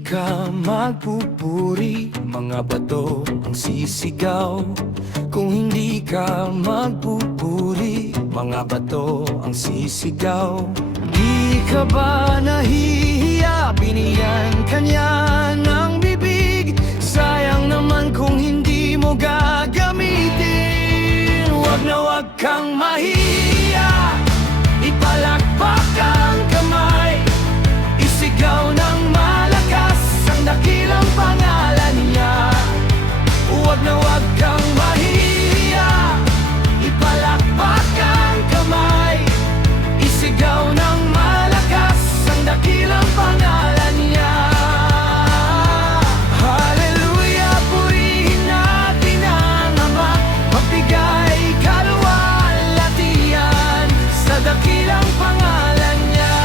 hindi ka magpupuri, mga bato ang sisigaw. Kung hindi ka magpupuri, mga bato ang sisigaw. Di ka ba nahihiya, binigyan kanya ng bibig? Sayang naman kung hindi mo gagamitin. Wag na wag kang mahihiya, ipalakpak ang kamay, isigaw ng malakas ang dakilang pangalan niya. Wag na wag kang mahihiya, ipalakpak ang kamay, isigaw ng malakas ang dakilang pangalan niya. Hallelujah, purihin natin ang Ama, magbigay kaluwalhatian sa dakilang pangalan niya.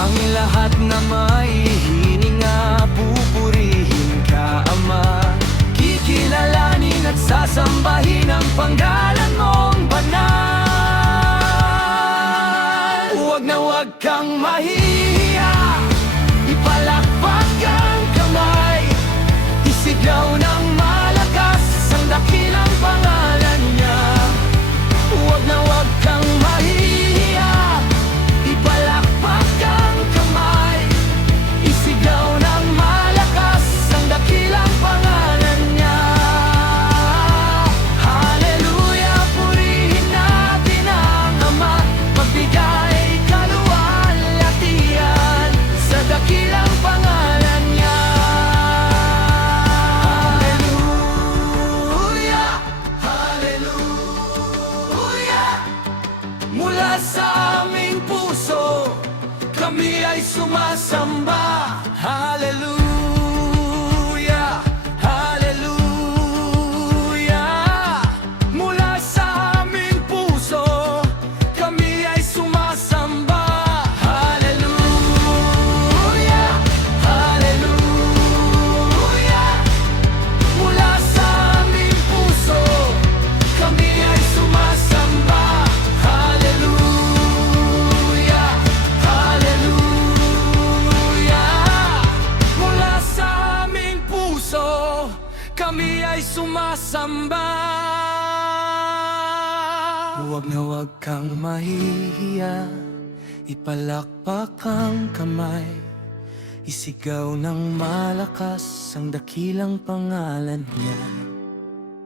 Ang lahat na may hininga, pupurihin ka Ama, kikilalanin at sasambahin ang pangalan mong banal. Huwag na huwag kang mahihiya, ipalakpak ang kamay, isigaw ng malakas ang dakilang pangalan niya. Huwag na huwag kang mahihiya, ipalakpak ang kamay, isigaw ng malakas ang dakilang pangalan niya. Hallelujah, purihin natin ang Ama, magbigay kaluwalhatian sa dakilang pangalan niya. Hallelujah, hallelujah. Mula sa aming puso, kami ay sumasamba. Hallelujah, hallelujah. Mula sa aming puso, kami ay sumasamba. Hallelujah, hallelujah. Mula sa aming puso, kami ay sumasamba. Hallelujah, hallelujah. Mula sa aming puso, kami ay sumasamba. Huwag na huwag kang mahihiya, ipalakpak ang kamay, isigaw ng malakas ang dakilang pangalan niya.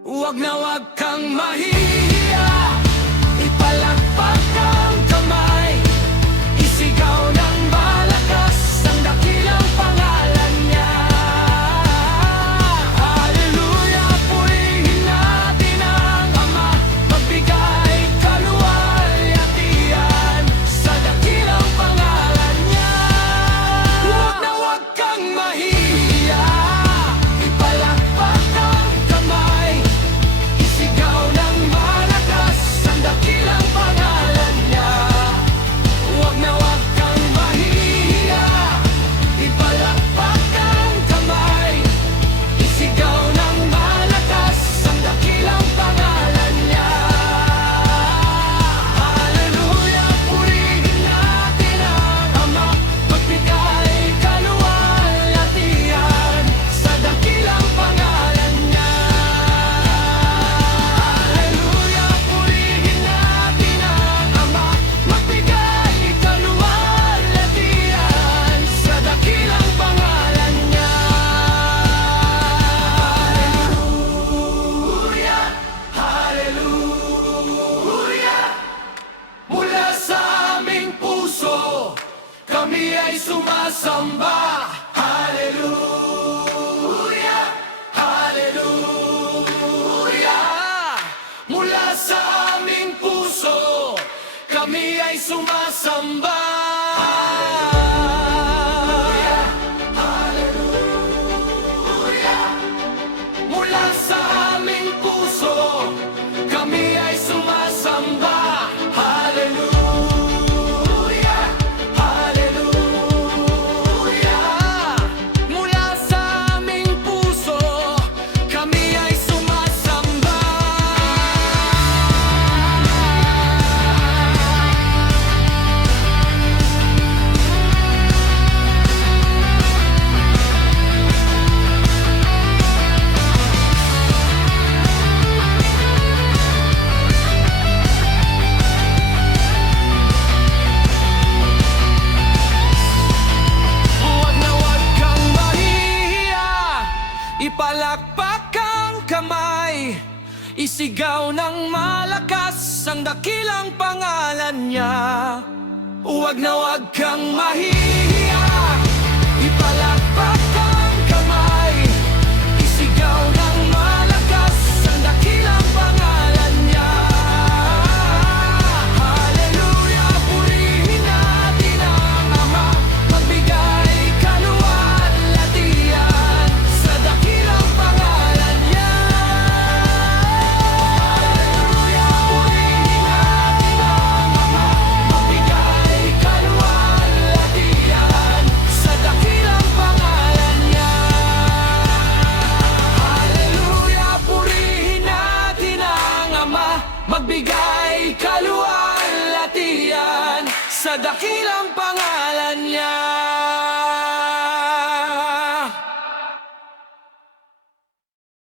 Huwag na huwag kang mahihiya, ipalakpak ang kamay, isigaw ng malakas ang dakilang pangalan niya. Hallelujah, purihin natin ang Ama, magbigay kaluwalhatian sa dakilang pangalan niya. Huwag na huwag kang mahihiya, ipalakpak ang kamay, isigaw ng malakas ang dakilang pangalan niya. Huwag na huwag kang mahihiya, ipalakpak ang kamay, isigaw ng malakas ang dakilang pangalan niya. Hallelujah, purihin natin ang Ama, magbigay kaluwalhatian sa dakilang pangalan niya. Hallelujah, purihin natin ang Ama, magbigay kaluwalhatian sa dakilang pangalan niya. Hallelujah, hallelujah. Mula sa aming puso, kami ay sumasamba. Hallelujah, hallelujah. Mula sa aming puso, kami ay sumasamba. Hallelujah, hallelujah. Mula sa aming puso, kami ay sumasamba. Hallelujah, hallelujah. Mula sa aming puso, kami ay sumasamba. Isigaw ng malakas ang dakilang pangalan niya. Huwag na huwag kang mahihiya, ipalakpak ang kamay. Isigaw ng malakas ang dakilang pangalan niya. Hallelujah, purihin natin ang Ama, magbigay kaluwalhatian sa dakilang pangalan niya. Hallelujah, purihin natin ang Ama, magbigay kaluwalhatian sa dakilang pangalan niya. Hallelujah, purihin natin ang Ama, magbigay kaluwalhatian sa dakilang pangalan niya.